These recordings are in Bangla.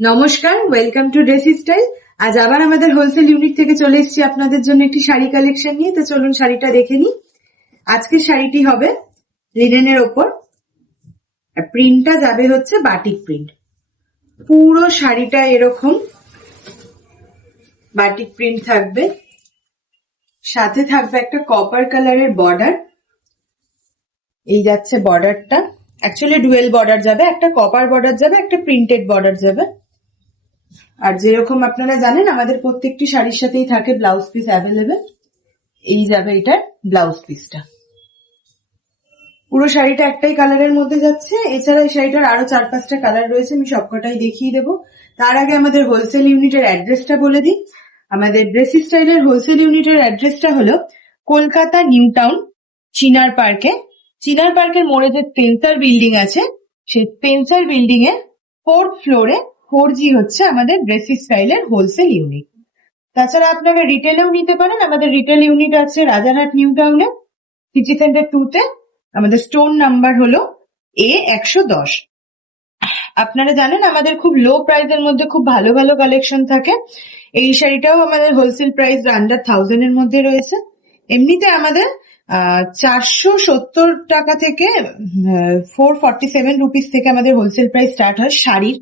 নমস্কার, ওয়েলকাম টু ড্রেসি স্টাইল। আজ আবার আমাদের হোলসেল ইউনিট থেকে চলে এসেছি আপনাদের জন্য একটি শাড়ি কালেকশন নিয়ে। তো চলুন শাড়িটা দেখে নিই। আজকের শাড়িটি হবে লিনেনের ওপর, প্রিন্টটা যাবে হচ্ছে বাটিক প্রিন্ট। পুরো শাড়িটা এরকম বাটিক প্রিন্ট থাকবে, সাথে থাকবে একটা কপার কালারের বর্ডার। এই যাচ্ছে বর্ডারটা, অ্যাকচুয়ালি ডুয়েল বর্ডার যাবে, একটা কপার বর্ডার যাবে, একটা প্রিন্টেড বর্ডার যাবে। আর যেরকম আপনারা জানেন আমাদের প্রত্যেকটি শাড়ির সাথেই থাকে ব্লাউজ পিস অ্যাভেলেবেল। এই যাবে এটার ব্লাউজ পিসটা। পুরো শাড়িটা একটাই কালারের মধ্যে যাচ্ছে। এছাড়া এই শাড়িটার আরো 4-5টা কালার রয়েছে, আমি সবকটাই দেখিয়ে দেবো। তার আগে আমাদের হোলসেল ইউনিটের অ্যাড্রেসটা বলে দিই। আমাদের ড্রেসি স্টাইলের হোলসেল ইউনিটের অ্যাড্রেসটা হলো কলকাতা নিউ টাউন চিনার পার্কে। চিনার পার্কের মোড়ে যে স্পেন্সার বিল্ডিং আছে, সেই স্পেন্সার বিল্ডিং এর 4th ফ্লোরে 4G হচ্ছে আমাদের ড্রেসি স্টাইলের হোলসেল ইউনিট। তাছাড়া আপনারা রিটেলেও নিতে পারেন। আমাদের রিটেল ইউনিট আছে রাজারহাট নিউ টাউনে, সিটি সেন্টার 2-তে। আমাদের স্টোর নাম্বার হলো A110। আপনারা জানেন আমাদের খুব লো প্রাইসের মধ্যে খুব ভালো ভালো কালেকশন থাকে। এই শাড়িটাও আমাদের হোলসেল প্রাইস আন্ডার 1000 এর মধ্যে রয়েছে। এমনিতে আমাদের 470 টাকা থেকে 447 রুপিস থেকে আমাদের হোলসেল প্রাইস স্টার্ট হয় শাড়ির।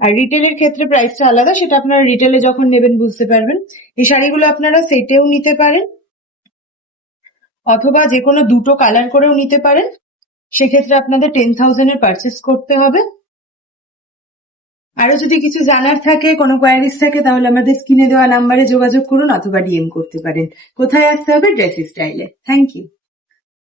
আর রিটেলের ক্ষেত্রে প্রাইসটা আলাদা, সেটা আপনারা রিটেলে যখন নেবেন বুঝতে পারবেন। এই শাড়িগুলো আপনারা সেটেও নিতে পারেন, অথবা যে কোনো দুটো কালার করেও নিতে পারেন। সেক্ষেত্রে আপনাদের 10,000 এর পারচেস করতে হবে। আরো যদি কিছু জানার থাকে, কোনো কোয়ারিজ থাকে, তাহলে আমাদের স্ক্রিনে দেওয়া নাম্বারে যোগাযোগ করুন অথবা ডিএম করতে পারেন। কোথায় আসতে হবে? ড্রেসি স্টাইলে। Thank you.